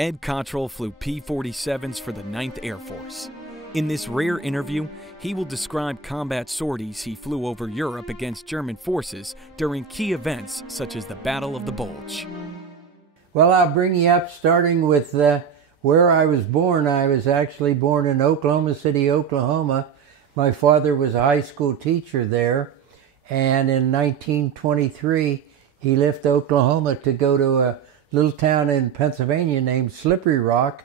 Ed Cottrell flew P-47s for the 9th Air Force. In this rare interview, he will describe combat sorties he flew over Europe against German forces during key events such as the Battle of the Bulge. Well, I'll bring you up starting with where I was born. I was actually born in Oklahoma City, Oklahoma. My father was a high school teacher there, and in 1923 he left Oklahoma to go to a little town in Pennsylvania named Slippery Rock,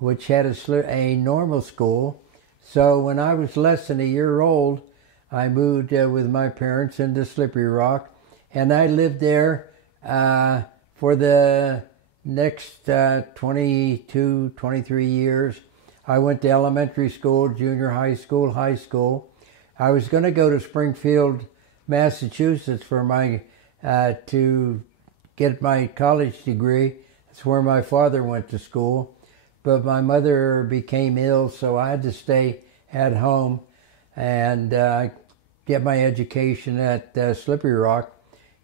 which had a normal school. So when I was less than a year old, I moved with my parents into Slippery Rock, and I lived there for the next 22, 23 years. I went to elementary school, junior high school, high school. I was going to go to Springfield, Massachusetts for to get my college degree. That's where my father went to school. But my mother became ill, so I had to stay at home and get my education at Slippery Rock.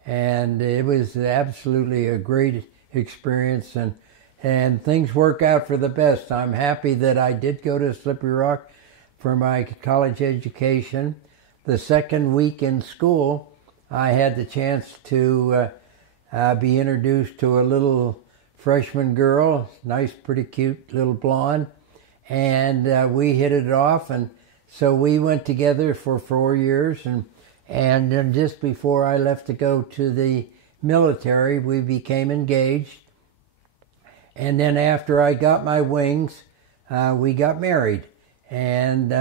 And it was absolutely a great experience, and things work out for the best. I'm happy that I did go to Slippery Rock for my college education. The second week in school, I had the chance to be introduced to a little freshman girl, nice, pretty cute little blonde, and we hit it off, and so we went together for 4 years, and then just before I left to go to the military, we became engaged. And then after I got my wings, we got married. And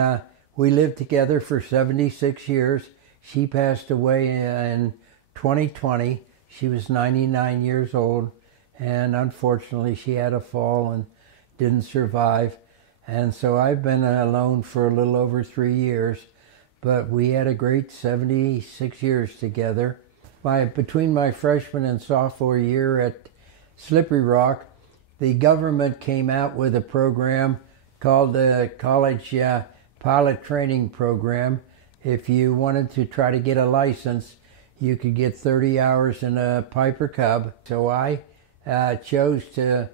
we lived together for 76 years. She passed away in 2020. She was 99 years old. And unfortunately, she had a fall and didn't survive. And so I've been alone for a little over 3 years. But we had a great 76 years together. Between my freshman and sophomore year at Slippery Rock, the government came out with a program called the College Pilot Training Program. If you wanted to try to get a license, you could get 30 hours in a Piper Cub. So I chose to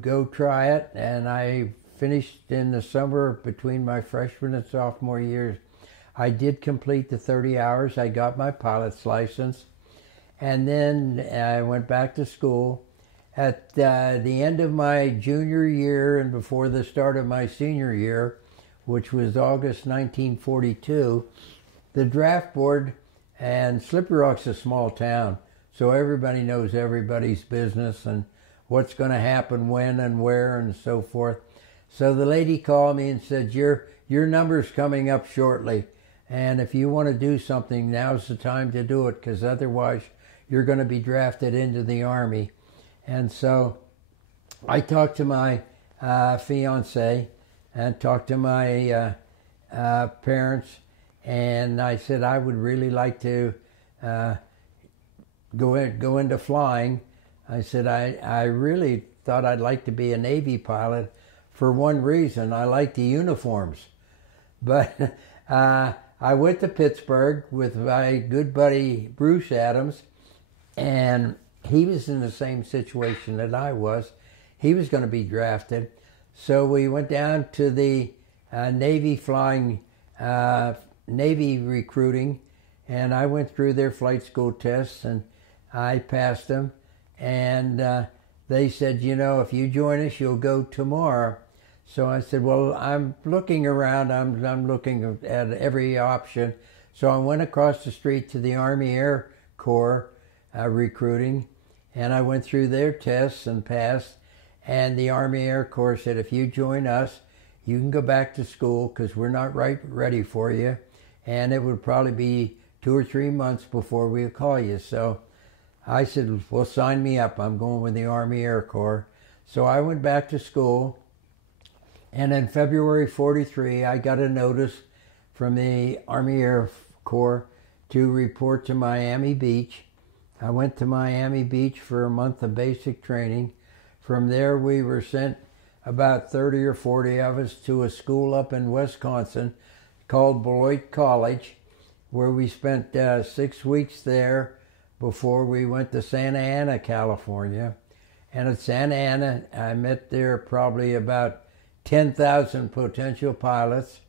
go try it, and I finished in the summer between my freshman and sophomore years. I did complete the 30 hours. I got my pilot's license, and then I went back to school. At the end of my junior year and before the start of my senior year, which was August 1942, the draft board, and Slippery Rock's a small town, so everybody knows everybody's business and what's going to happen when and where and so forth. So the lady called me and said, your number's coming up shortly. And if you want to do something, now's the time to do it, because otherwise you're going to be drafted into the Army. And so I talked to my fiance and talked to my parents, and I said I would really like to go into flying. I said I really thought I'd like to be a Navy pilot for one reason. I like the uniforms. But I went to Pittsburgh with my good buddy Bruce Adams, and he was in the same situation that I was. He was going to be drafted. So we went down to the Navy flying, Navy recruiting, and I went through their flight school tests, and I passed them. And they said, you know, if you join us, you'll go tomorrow. So I said, well, I'm looking around. I'm looking at every option. So I went across the street to the Army Air Corps recruiting, and I went through their tests and passed. And the Army Air Corps said, if you join us, you can go back to school because we're not ready for you. And it would probably be 2 or 3 months before we'll call you. So I said, well, sign me up. I'm going with the Army Air Corps. So I went back to school. And in February 43, I got a notice from the Army Air Corps to report to Miami Beach. I went to Miami Beach for a month of basic training. From there, we were sent, about 30 or 40 of us, to a school up in Wisconsin called Beloit College, where we spent 6 weeks there before we went to Santa Ana, California. And at Santa Ana, I met there probably about 10,000 potential pilots.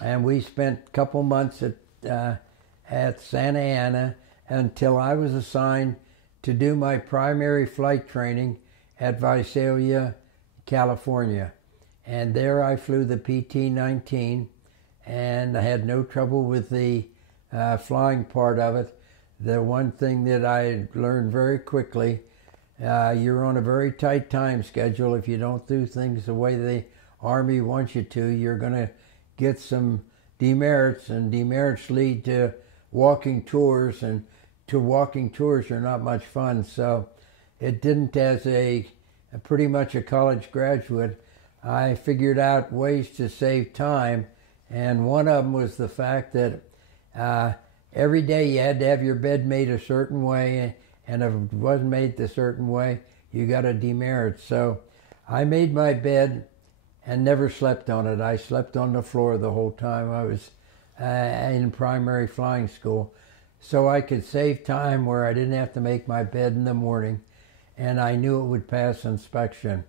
And we spent a couple months at Santa Ana until I was assigned to do my primary flight training at Visalia, California. And there I flew the PT-19, and I had no trouble with the flying part of it. The one thing that I learned very quickly, you're on a very tight time schedule. If you don't do things the way the Army wants you to, you're going to get some demerits, and demerits lead to walking tours, and walking tours are not much fun. So it didn't, as pretty much a college graduate, I figured out ways to save time, and one of them was the fact that every day you had to have your bed made a certain way, and if it wasn't made the certain way, you got a demerit. So I made my bed and never slept on it. I slept on the floor the whole time I was in primary flying school, so I could save time where I didn't have to make my bed in the morning, and I knew it would pass inspection.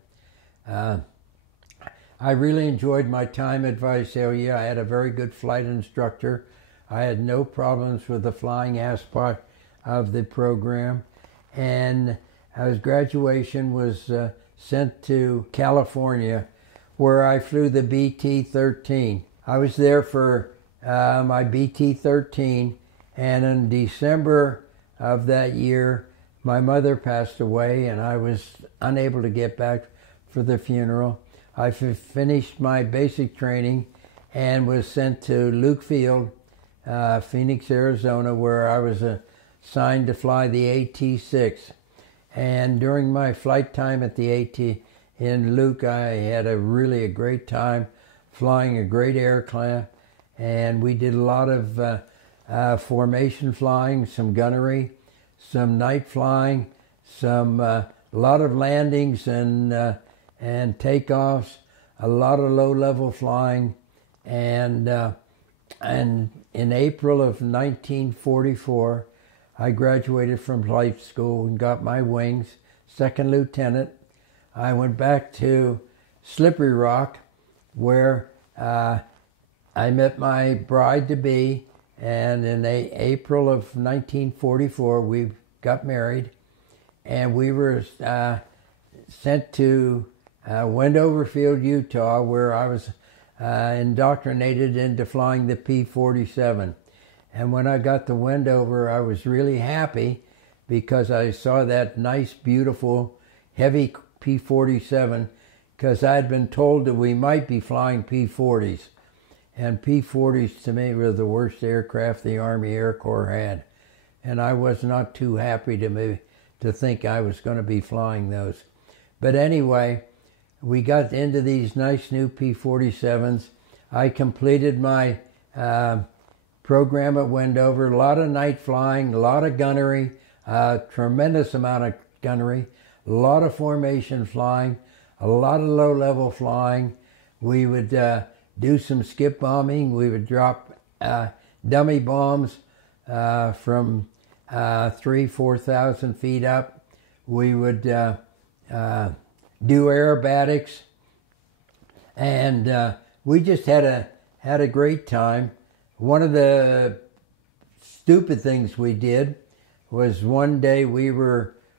I really enjoyed my time at Visalia. I had a very good flight instructor. I had no problems with the flying aspect of the program. And as graduation was sent to California, where I flew the BT-13. I was there for my BT-13, and in December of that year, my mother passed away, and I was unable to get back for the funeral. I finished my basic training and was sent to Luke Field, Phoenix, Arizona, where I was assigned to fly the AT-6. And during my flight time at the AT in Luke, I had a great time flying a great aircraft, and we did a lot of formation flying, some gunnery, some night flying, a lot of landings and takeoffs, a lot of low-level flying, and in April of 1944, I graduated from flight school and got my wings, second lieutenant. I went back to Slippery Rock, where I met my bride-to-be, and in April of 1944, we got married, and we were sent to Wendover Field, Utah, where I was indoctrinated into flying the P-47. And when I got to Wendover, I was really happy because I saw that nice, beautiful, heavy P-47, because I had been told that we might be flying P-40s. And P-40s, to me, were the worst aircraft the Army Air Corps had. And I was not too happy to think I was going to be flying those. But anyway, we got into these nice new P-47s. I completed my program at Wendover, a lot of night flying, a lot of gunnery, tremendous amount of gunnery, a lot of formation flying, a lot of low-level flying. We would do some skip bombing. We would drop dummy bombs from 4,000 feet up. We would do aerobatics, and we just had a great time. One of the stupid things we did was one day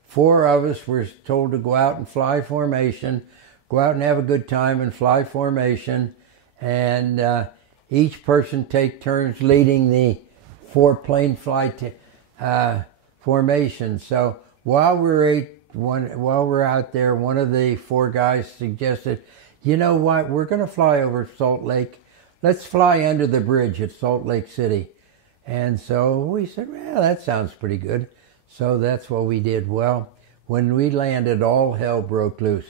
four of us were told to go out and fly formation, go out and have a good time and fly formation, and each person take turns leading the four-plane flight formation. So while we're out there, one of the four guys suggested, you know what, we're going to fly over Salt Lake. Let's fly under the bridge at Salt Lake City. And so we said, well, that sounds pretty good. So that's what we did. Well, when we landed, all hell broke loose.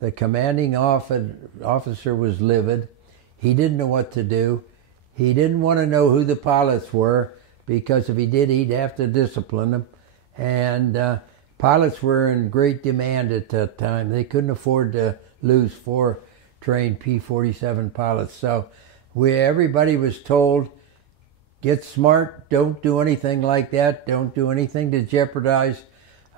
The commanding officer was livid. He didn't know what to do. He didn't want to know who the pilots were, because if he did, he'd have to discipline them. And pilots were in great demand at that time. They couldn't afford to lose 4 trained P-47 pilots. So everybody was told, get smart, don't do anything like that, don't do anything to jeopardize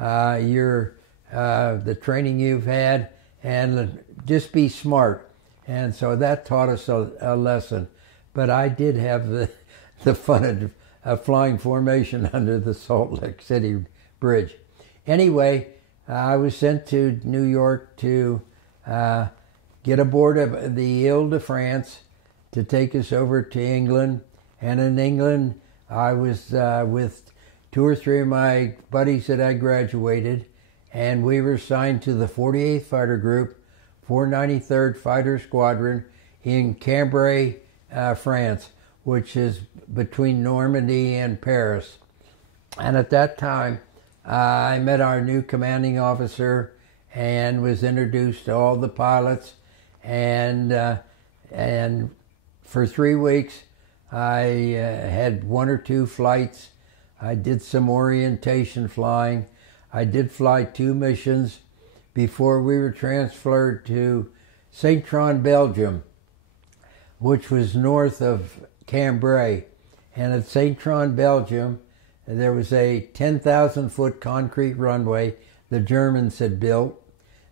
your the training you've had, and just be smart. And so that taught us a lesson. But I did have the fun of flying formation under the Salt Lake City Bridge. Anyway, I was sent to New York to get aboard of the Ile-de-France to take us over to England. And in England, I was with 2 or 3 of my buddies that I graduated, and we were assigned to the 48th Fighter Group, 493rd Fighter Squadron in Cambrai, France, which is between Normandy and Paris. And at that time, I met our new commanding officer and was introduced to all the pilots. And for 3 weeks, I had 1 or 2 flights. I did some orientation flying. I did fly 2 missions before we were transferred to Saint-Tron, Belgium, which was north of Cambrai. And at Saint-Tron, Belgium, there was a 10,000-foot concrete runway the Germans had built.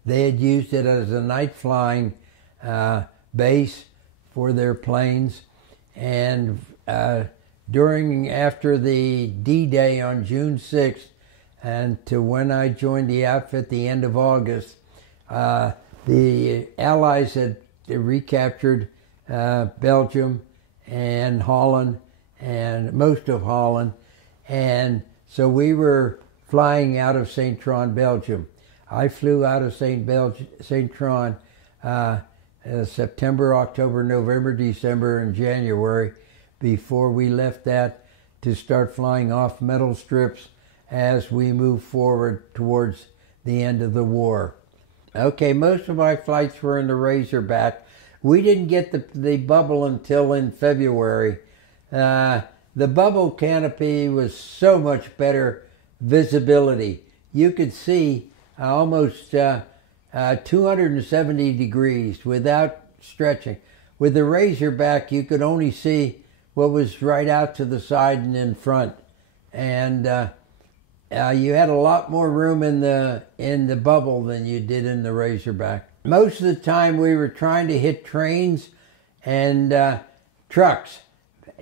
They had used it as a night flying base for their planes. And after the D-Day on June 6th, and to when I joined the outfit the end of August, the Allies had recaptured Belgium and Holland and most of Holland. And so we were flying out of Saint-Tron, Belgium. I flew out of Saint-Tron September, October, November, December, and January before we left that to start flying off metal strips as we move forward towards the end of the war. Okay, most of my flights were in the Razorback. We didn't get the bubble until in February. The bubble canopy was so much better visibility. You could see almost 270 degrees without stretching. With the Razorback, you could only see what was right out to the side and in front. And you had a lot more room in the bubble than you did in the Razorback. Most of the time we were trying to hit trains and trucks,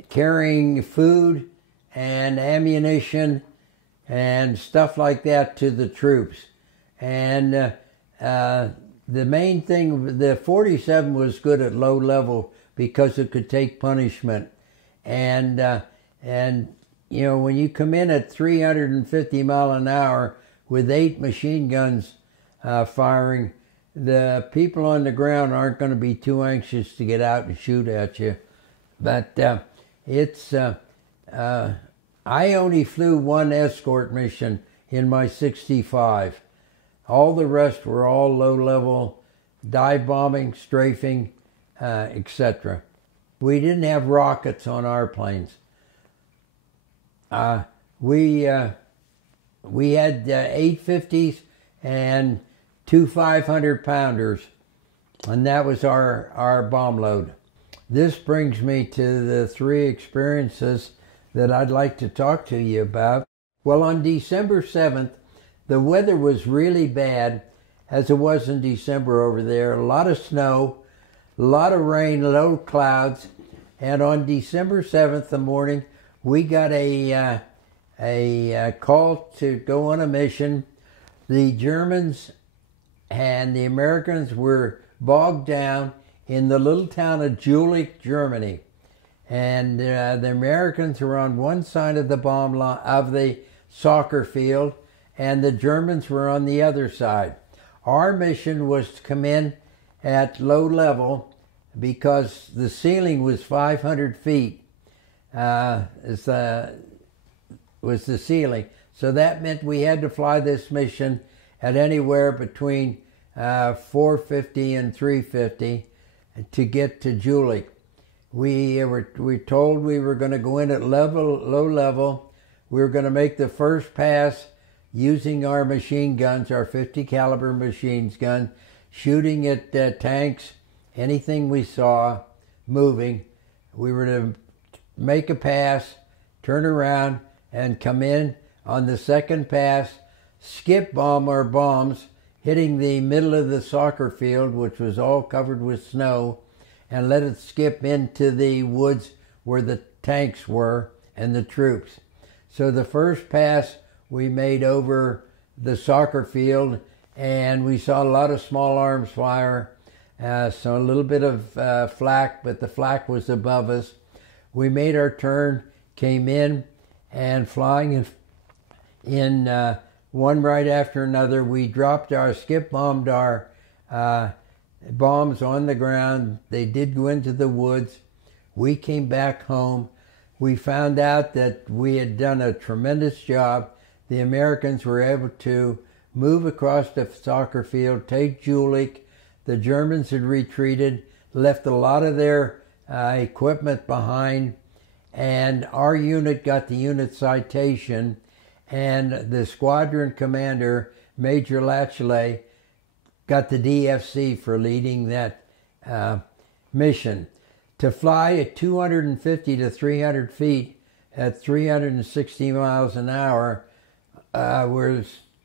carrying food and ammunition and stuff like that to the troops. And the main thing, the 47 was good at low level because it could take punishment. And you know, when you come in at 350 mile an hour with 8 machine guns firing, the people on the ground aren't going to be too anxious to get out and shoot at you. But I only flew 1 escort mission in my 65. All the rest were all low-level dive bombing, strafing, etc. We didn't have rockets on our planes. We had 850s and 2 500-pounders, and that was our bomb load. This brings me to the 3 experiences that I'd like to talk to you about. Well, on December 7th, the weather was really bad, as it was in December over there. A lot of snow, a lot of rain, low clouds. And on December 7th, the morning, we got a call to go on a mission. The Germans and the Americans were bogged down in the little town of Jülich, Germany. And the Americans were on one side of the bomb line of the soccer field, and the Germans were on the other side. Our mission was to come in at low level because the ceiling was 500 feet. Was the ceiling. So that meant we had to fly this mission at anywhere between 450 and 350 to get to Jülich. We were told we were going to go in at low level. We were going to make the first pass using our machine guns, our 50 caliber machine gun, shooting at tanks, anything we saw moving. We were to make a pass, turn around, and come in on the second pass skip bomb our bombs, hitting the middle of the soccer field, which was all covered with snow, and let it skip into the woods where the tanks were and the troops. So the first pass we made over the soccer field, and we saw a lot of small arms fire, so a little bit of flak, but the flak was above us. We made our turn, came in, and flying in one right after another, we dropped our skip bombed our bombs on the ground. They did go into the woods. We came back home. We found out that we had done a tremendous job. The Americans were able to move across the soccer field, take Jülich. The Germans had retreated, left a lot of their equipment behind, and our unit got the unit citation, and the squadron commander, Major Latchley, got the DFC for leading that mission. To fly at 250 to 300 feet at 360 miles an hour, where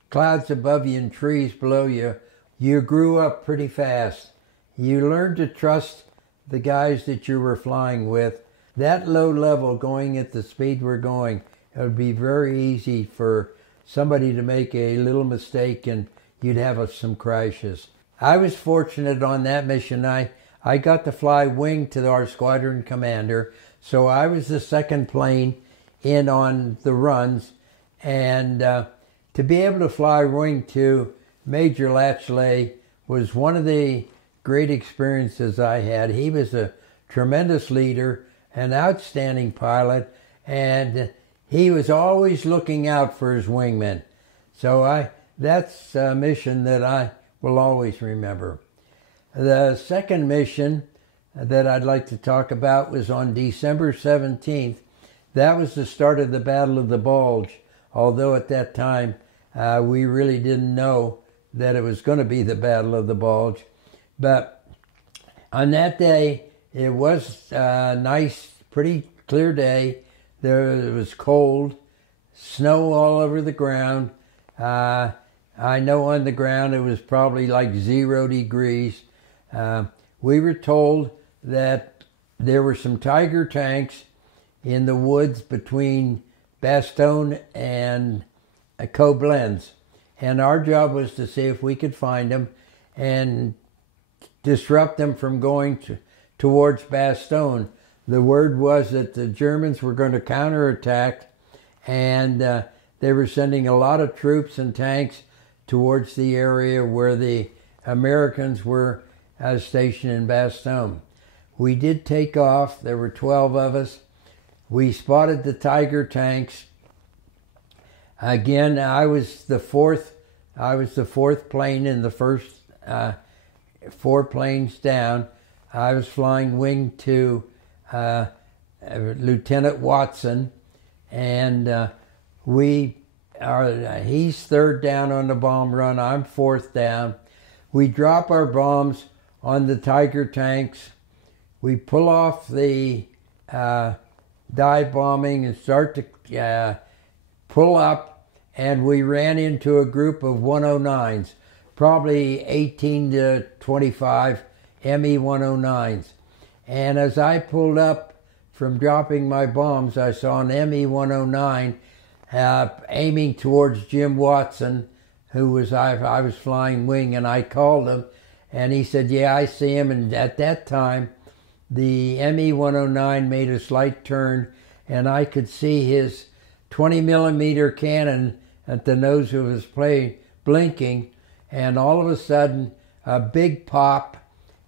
clouds above you and trees below you, you grew up pretty fast. You learned to trust the guys that you were flying with. That low level, going at the speed we're going, it would be very easy for somebody to make a little mistake and you'd have some crashes. I was fortunate on that mission. I got to fly wing to our squadron commander, so I was the second plane in on the runs, and to be able to fly wing to Major Latchley was one of the great experiences I had. He was a tremendous leader, an outstanding pilot, and he was always looking out for his wingmen. So that's a mission that I will always remember. The second mission that I'd like to talk about was on December 17th. That was the start of the Battle of the Bulge, although at that time we really didn't know that it was going to be the Battle of the Bulge. But on that day, it was a nice, pretty clear day. It was cold, snow all over the ground. I know on the ground it was probably like 0 degrees. We were told that there were some Tiger tanks in the woods between Bastogne and Koblenz. And our job was to see if we could find them and disrupt them from going towards Bastogne. The word was that the Germans were going to counterattack, and they were sending a lot of troops and tanks towards the area where the Americans were stationed in Bastogne. We did take off. There were 12 of us. We spotted the Tiger tanks. Again, I was the fourth plane in the first 4 planes down. I was flying wing to Lieutenant Watson, and he's third down on the bomb run. I'm fourth down. We drop our bombs on the Tiger tanks. We pull off the dive bombing and start to pull up, and we ran into a group of 109s, probably 18 to 25 ME-109s. And as I pulled up from dropping my bombs, I saw an ME-109 aiming towards Jim Watson, who was I was flying wing, and I called him, and he said, "Yeah, I see him." And at that time, the ME-109 made a slight turn, and I could see his 20 millimeter cannon at the nose of his plane blinking, and all of a sudden, a big pop,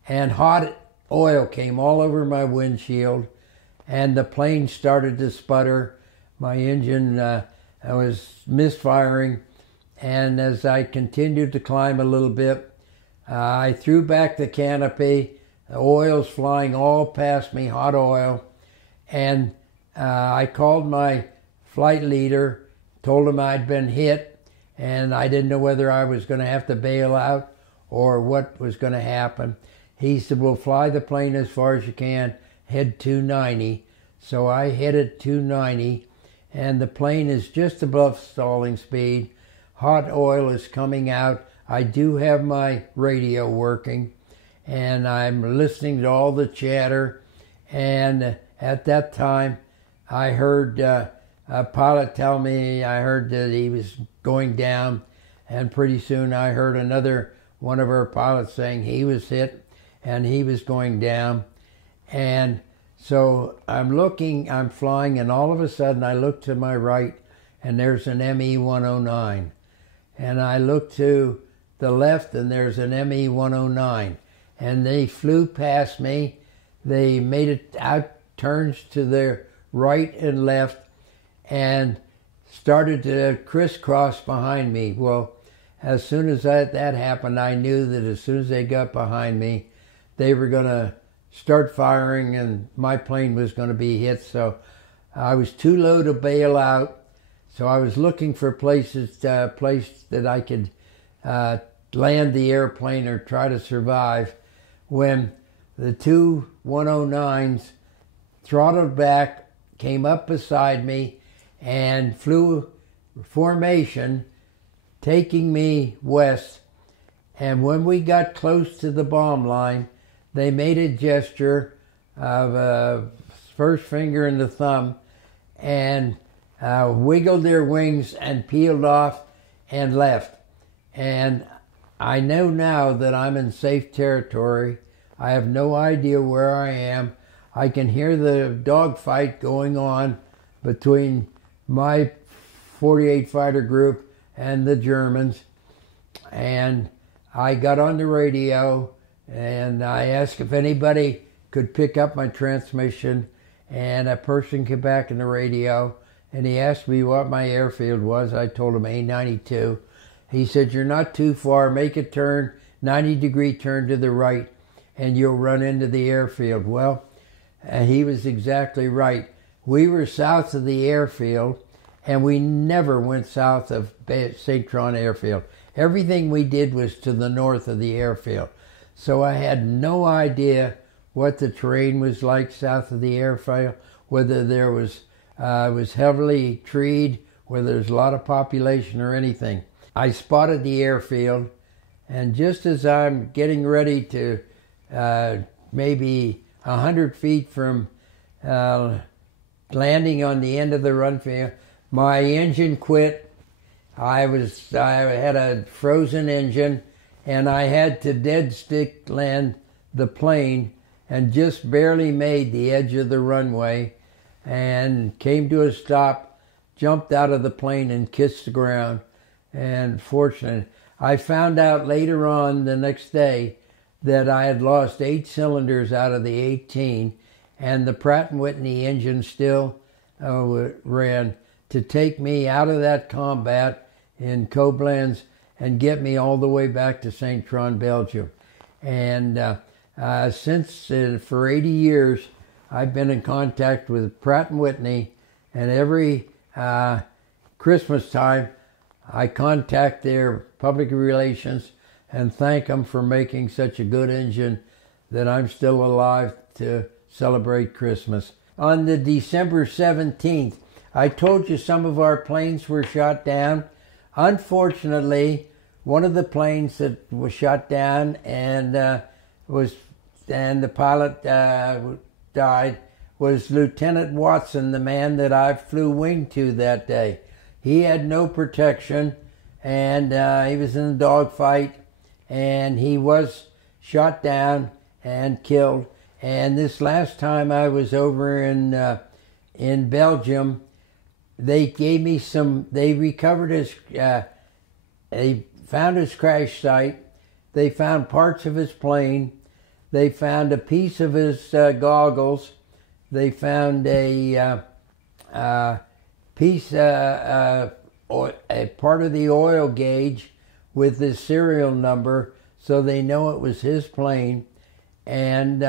and hot oil came all over my windshield, and the plane started to sputter. My engine was misfiring, and as I continued to climb a little bit, I threw back the canopy. The oil's flying all past me, hot oil, and I called my flight leader, told him I'd been hit, and I didn't know whether I was going to have to bail out or what was going to happen. He said, "Well, fly the plane as far as you can, head 290. So I headed 290, and the plane is just above stalling speed. hot oil is coming out. I do have my radio working, and I'm listening to all the chatter. And at that time, I heard a pilot tell me, I heard that he was going down, and pretty soon I heard another one of our pilots saying he was hit and he was going down. And so I'm flying, and all of a sudden I look to my right, and there's an ME-109. And I look to the left, and there's an ME-109. And they flew past me. They made it out turns to their right and left and started to crisscross behind me. Well, as soon as that happened, I knew that as soon as they got behind me, they were going to start firing and my plane was going to be hit. So I was too low to bail out. So I was looking for place that I could land the airplane or try to survive, when the two 109s throttled back, came up beside me, and flew formation, taking me west. And when we got close to the bomb line, they made a gesture of first finger and the thumb, and wiggled their wings and peeled off and left. And I know now that I'm in safe territory. I have no idea where I am. I can hear the dogfight going on between my 48 fighter group and the Germans. And I got on the radio and I asked if anybody could pick up my transmission, and a person came back in the radio and he asked me what my airfield was. I told him A92. He said, "You're not too far, make a turn, 90-degree turn to the right, and you'll run into the airfield." Well, he was exactly right. We were south of the airfield, and we never went south of St. Tron Airfield. Everything we did was to the north of the airfield. So I had no idea what the terrain was like south of the airfield, whether there was heavily treed, whether there's a lot of population or anything. I spotted the airfield, and just as I'm getting ready to maybe 100 feet from landing on the end of the runway, my engine quit. I had a frozen engine, and I had to dead stick land the plane, and just barely made the edge of the runway and came to a stop, jumped out of the plane and kissed the ground. And fortunate, I found out later on the next day that I had lost 8 cylinders out of the 18, and the Pratt & Whitney engine still ran to take me out of that combat in Koblenz and get me all the way back to St. Tron, Belgium. And since, for 80 years, I've been in contact with Pratt & Whitney, and every Christmas time I contact their public relations and thank them for making such a good engine that I'm still alive to celebrate Christmas. On the December 17th, I told you some of our planes were shot down. Unfortunately, one of the planes that was shot down and the pilot died was Lieutenant Watson, the man that I flew wing to that day. He had no protection, and he was in a dogfight, and he was shot down and killed. And this last time I was over in Belgium, they gave me they recovered his, they found his crash site, they found parts of his plane, they found a piece of his goggles, they found a piece, a part of the oil gauge with the serial number, so they know it was his plane. And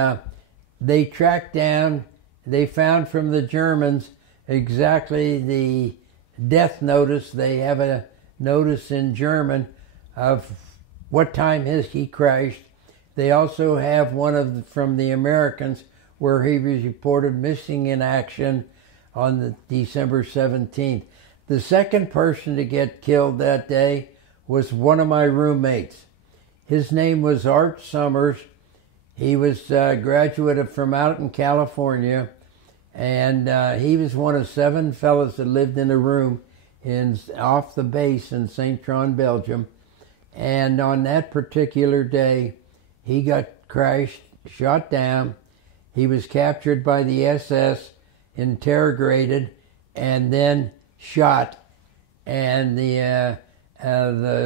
they tracked down, they found from the Germans exactly the death notice. They have a notice in German of what time he crashed. They also have one from the Americans where he was reported missing in action on the December 17th. The second person to get killed that day was one of my roommates. His name was Art Summers. He was a graduate from out in California, and he was one of 7 fellows that lived in a room off the base in St. Tron, Belgium. And on that particular day, he got crashed, shot down. He was captured by the SS, interrogated, and then shot. And the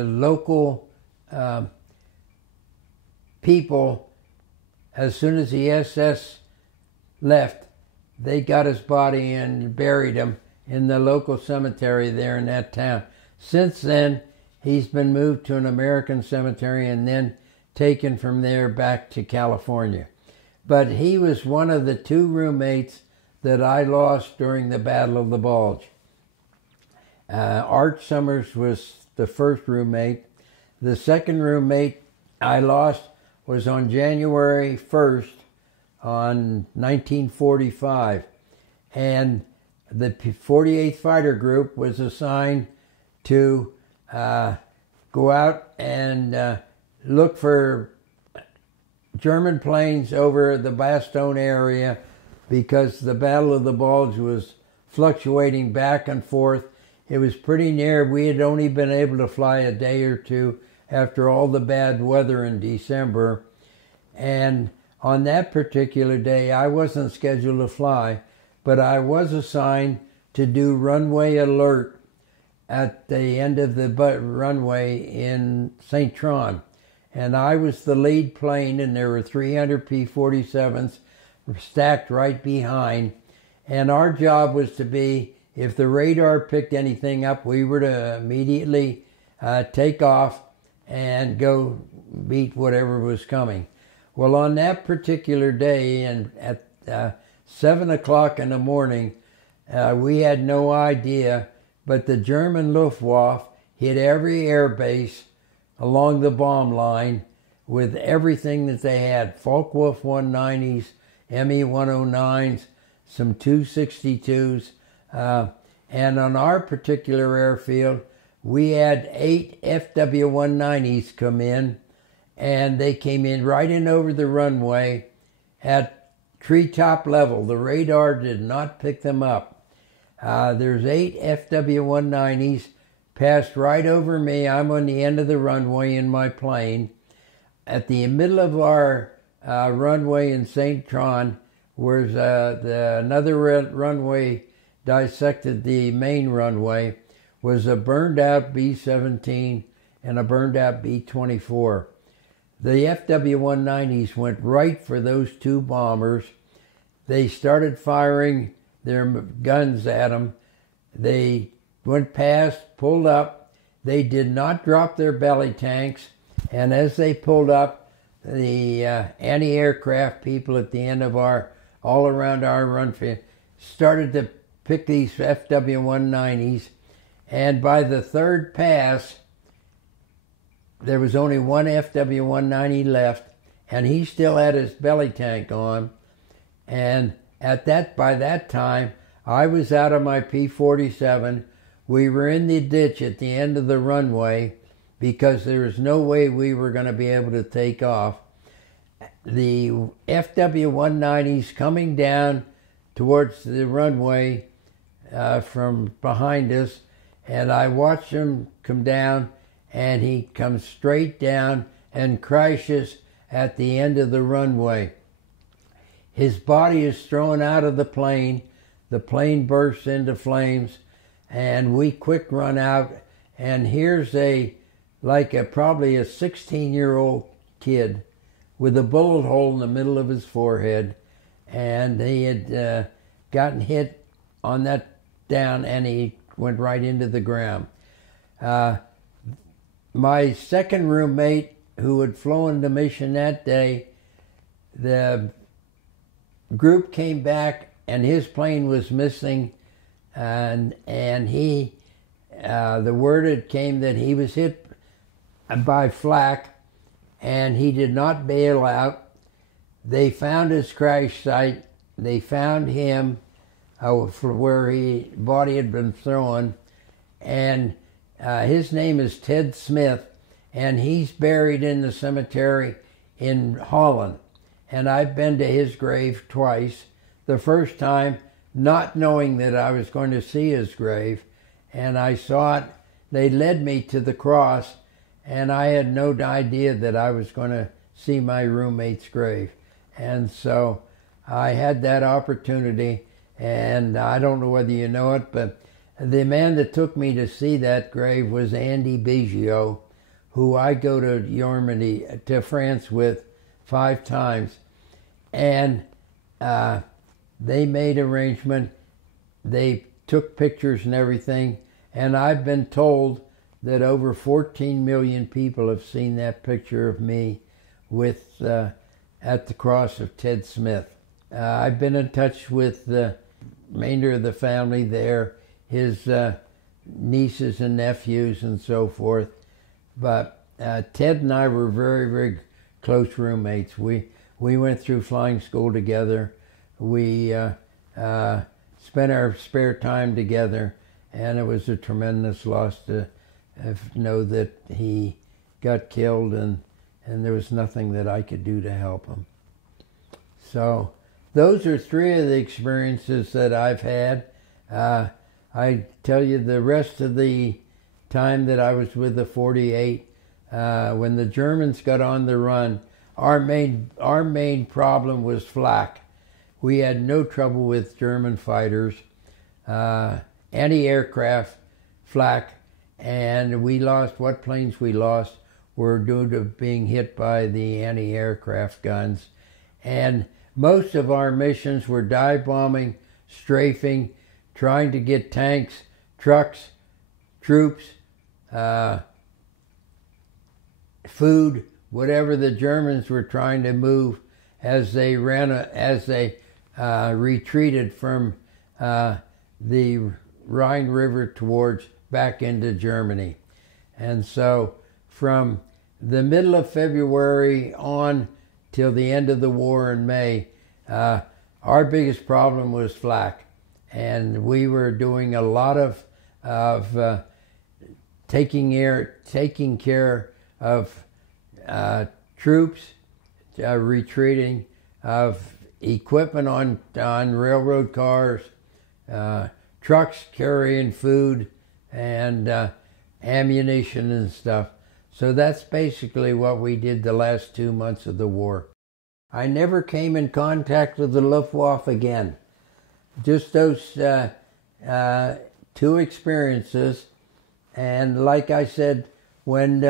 local people, as soon as the SS left, they got his body and buried him in the local cemetery there in that town. Since then, he's been moved to an American cemetery and then taken from there back to California. But he was one of the 2 roommates that I lost during the Battle of the Bulge. Art Summers was the first roommate. The second roommate I lost was on January 1st on 1945. And the 48th Fighter Group was assigned to go out and look for German planes over the Bastogne area because the Battle of the Bulge was fluctuating back and forth. It was pretty near. We had only been able to fly a day or 2 after all the bad weather in December. And on that particular day, I wasn't scheduled to fly, but I was assigned to do runway alert at the end of the runway in St. Tron. And I was the lead plane, and there were 300 P-47s stacked right behind. And our job was to be, if the radar picked anything up, we were to immediately take off and go meet whatever was coming. Well, on that particular day, and at 7 o'clock in the morning, we had no idea, but the German Luftwaffe hit every air base along the bomb line with everything that they had. Focke-Wulf 190s, Me-109s, some 262s. And on our particular airfield, we had 8 FW-190s come in, and they came in right in over the runway at treetop level. The radar did not pick them up. There's 8 FW-190s passed right over me. I'm on the end of the runway in my plane. At the middle of our runway in St. Tron was another runway dissected the main runway, was a burned out B-17 and a burned out B-24. The FW-190s went right for those 2 bombers. They started firing their guns at them. They went past, pulled up. They did not drop their belly tanks. And as they pulled up, the anti-aircraft people at the end of all around our runway started to pick these FW-190s. And by the 3rd pass, there was only 1 FW-190 left, and he still had his belly tank on. And by that time, I was out of my P-47. We were in the ditch at the end of the runway because there was no way we were going to be able to take off. The FW-190s coming down towards the runway from behind us, and I watched him come down, and he comes straight down and crashes at the end of the runway. His body is thrown out of the plane bursts into flames, and we quick run out, and here's probably a 16-year-old kid with a bullet hole in the middle of his forehead, and he had gotten hit on that down, and he went right into the ground. My second roommate, who had flown the mission that day, the group came back, and his plane was missing, and he, the word came that he was hit by flak, and he did not bail out. They found his crash site. They found him where his body had been thrown, and his name is Ted Smith, and he's buried in the cemetery in Holland. And I've been to his grave twice. The first time, not knowing that I was going to see his grave, and I saw it. They led me to the cross, and I had no idea that I was going to see my roommate's grave. And so I had that opportunity, and I don't know whether you know it, but the man that took me to see that grave was Andy Biggio, who I go to Germany, to France with 5 times. And they made arrangement. They took pictures and everything. And I've been told that over 14 million people have seen that picture of me with at the cross of Ted Smith. I've been in touch with the remainder of the family there, his nieces and nephews and so forth. But Ted and I were very, very close roommates. We went through flying school together. We spent our spare time together, and it was a tremendous loss to know that he got killed, and there was nothing that I could do to help him. So those are 3 of the experiences that I've had. I tell you, the rest of the time that I was with the 48, when the Germans got on the run, our main problem was flak. We had no trouble with German fighters, anti-aircraft flak, and we lost, what planes we lost were due to being hit by the anti-aircraft guns. And most of our missions were dive bombing, strafing, trying to get tanks, trucks, troops, food, whatever the Germans were trying to move as they retreated from the Rhine River towards back into Germany. And so from the middle of February on till the end of the war in May, our biggest problem was flak. And we were doing a lot of taking care of troops retreating, of equipment on railroad cars, trucks carrying food and ammunition and stuff. So that's basically what we did the last 2 months of the war. I never came in contact with the Luftwaffe again. Just those 2 experiences. And like I said, when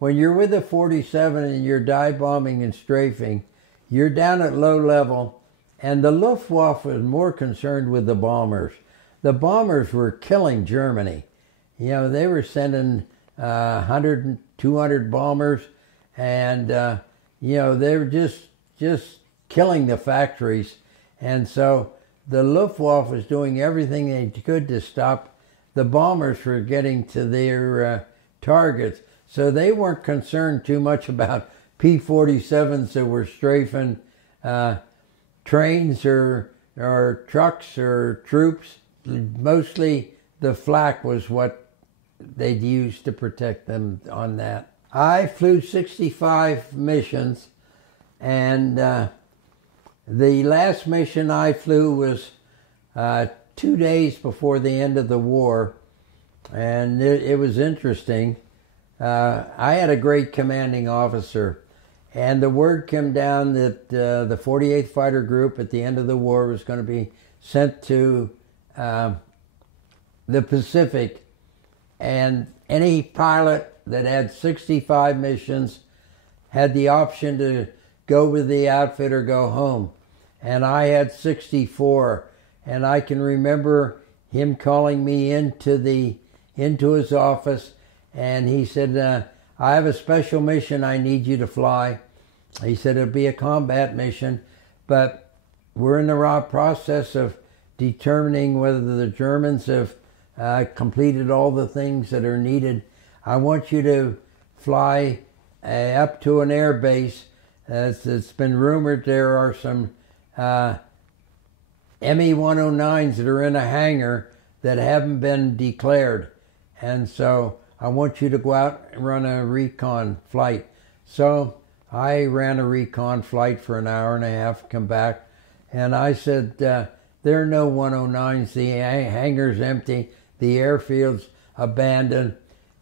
you're with a 47 and you're dive bombing and strafing, you're down at low level, and the Luftwaffe was more concerned with the bombers. The bombers were killing Germany. You know, they were sending 100, 200 bombers, and you know, they were just killing the factories. And so the Luftwaffe was doing everything they could to stop the bombers from getting to their targets. So they weren't concerned too much about P-47s that were strafing trains or trucks or troops. Mostly the flak was what they'd use to protect them on that. I flew 65 missions, and the last mission I flew was 2 days before the end of the war, and it was interesting. I had a great commanding officer, and the word came down that the 48th Fighter Group at the end of the war was going to be sent to the Pacific, and any pilot that had 65 missions had the option to go with the outfit or go home. And I had 64, and I can remember him calling me into his office, and he said, I have a special mission I need you to fly. He said it'll be a combat mission, but we're in the raw process of determining whether the Germans have completed all the things that are needed. I want you to fly up to an air base. It's been rumored there are some ME-109s that are in a hangar that haven't been declared. and so I want you to go out and run a recon flight. So I ran a recon flight for an hour and a half, come back, and I said, there are no 109s, the hangar's empty, the airfield's abandoned.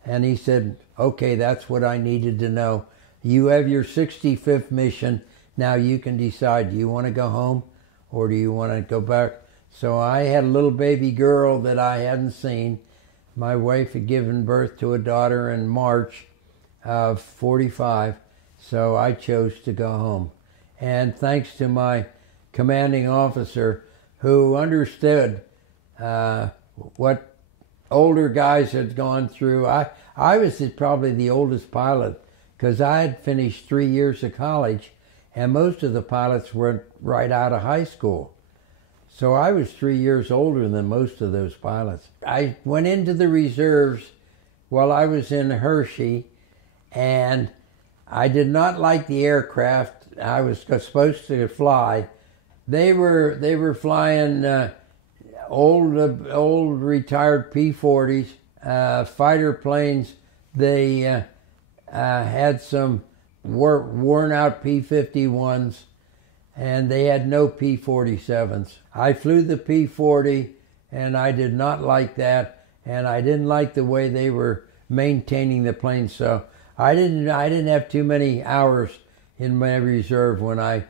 And he said, okay, that's what I needed to know. You have your 65th mission. Now you can decide, do you want to go home or do you want to go back? So I had a little baby girl that I hadn't seen. My wife had given birth to a daughter in March of 45, so I chose to go home. And thanks to my commanding officer who understood what older guys had gone through. I was probably the oldest pilot because I had finished 3 years of college, and most of the pilots were right out of high school. So I was 3 years older than most of those pilots. I went into the reserves while I was in Hershey, and I did not like the aircraft I was supposed to fly. They were flying old retired P-40s, fighter planes. They had some worn out P-51s, and they had no P-47s. I flew the P-40, and I did not like that, and I didn't like the way they were maintaining the plane. So I didn't have too many hours in my reserve when I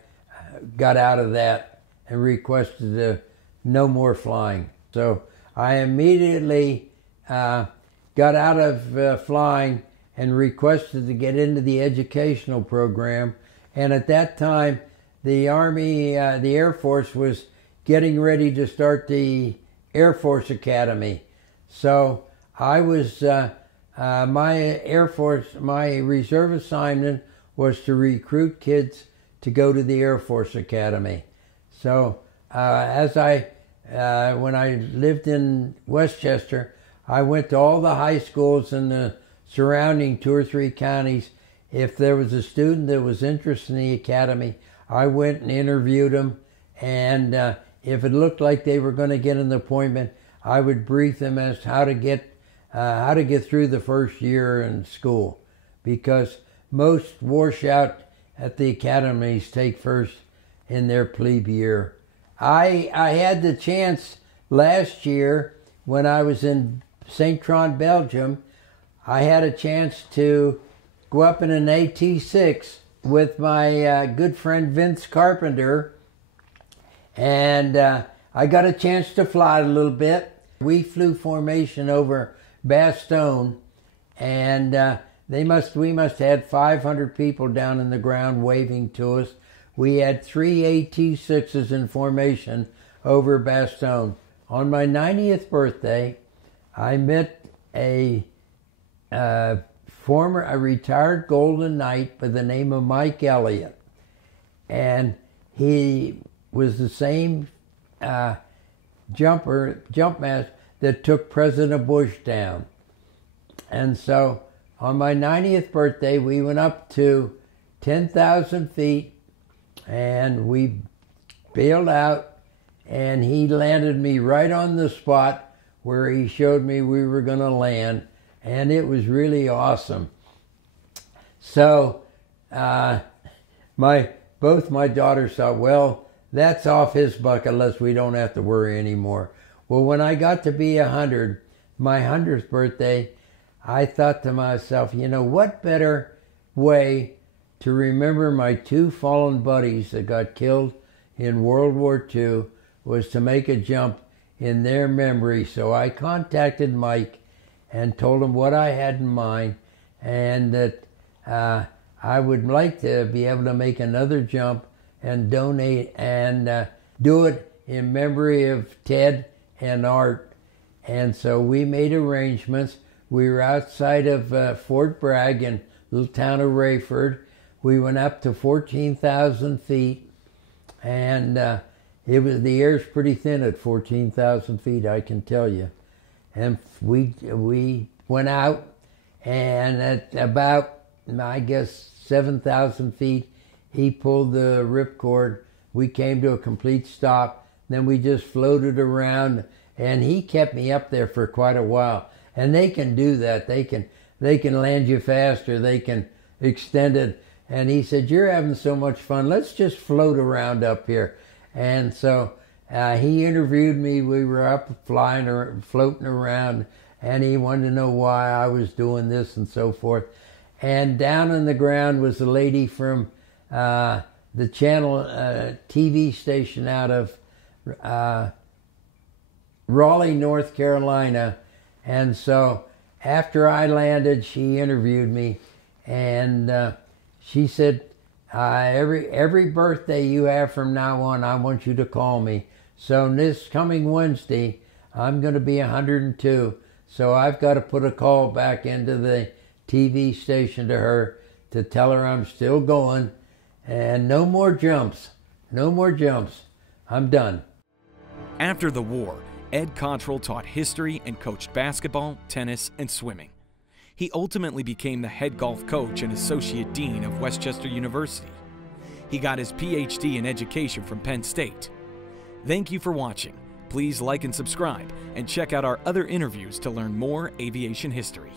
got out of that and requested no more flying. So I immediately got out of flying and requested to get into the educational program. And at that time, the Army, the Air Force was getting ready to start the Air Force Academy. So I was, my reserve assignment was to recruit kids to go to the Air Force Academy. So when I lived in Westchester, I went to all the high schools in the surrounding 2 or 3 counties. If there was a student that was interested in the academy, I went and interviewed them, and if it looked like they were going to get an appointment, I would brief them as to how to get through the first year in school, because most washout at the academies take first in their plebe year. I had the chance last year when I was in St. Tron, Belgium. I had a chance to go up in an AT-6 with my good friend Vince Carpenter, and I got a chance to fly a little bit. We flew formation over Bastogne, and we must have had 500 people down in the ground waving to us. We had 3 AT-6s in formation over Bastogne. On my 90th birthday, I met a retired Golden Knight by the name of Mike Elliott, and he was the same jump master that took President Bush down. And so on my 90th birthday, we went up to 10,000 feet, and we bailed out, and he landed me right on the spot where he showed me we were going to land, and it was really awesome. So both my daughters thought, well, that's off his bucket list. We don't have to worry anymore. Well, when I got to be 100, my 100th birthday, I thought to myself, what better way to remember my 2 fallen buddies that got killed in World War II was to make a jump in their memory. So I contacted Mike and told him what I had in mind, and that I would like to be able to make another jump and donate and do it in memory of Ted and Art. And so we made arrangements. We were outside of Fort Bragg in the little town of Rayford. We went up to 14,000 feet, and the air's pretty thin at 14,000 feet, I can tell you. And we went out, and at about, I guess, 7,000 feet, he pulled the ripcord. We came to a complete stop. Then we just floated around, and he kept me up there for quite a while. And they can do that. They can land you faster. They can extend it. And he said, "You're having so much fun. Let's just float around up here." And so he interviewed me. We were up flying or floating around, and he wanted to know why I was doing this and so forth. And down on the ground was a lady from the channel TV station out of Raleigh, North Carolina. And so after I landed, she interviewed me, and she said, every birthday you have from now on, I want you to call me. So this coming Wednesday, I'm going to be 102. So I've got to put a call back into the TV station to her to tell her I'm still going, and no more jumps. No more jumps. I'm done. After the war, Ed Cottrell taught history and coached basketball, tennis, and swimming. He ultimately became the head golf coach and associate dean of Westchester University. He got his PhD in education from Penn State. Thank you for watching. Please like and subscribe, and check out our other interviews to learn more aviation history.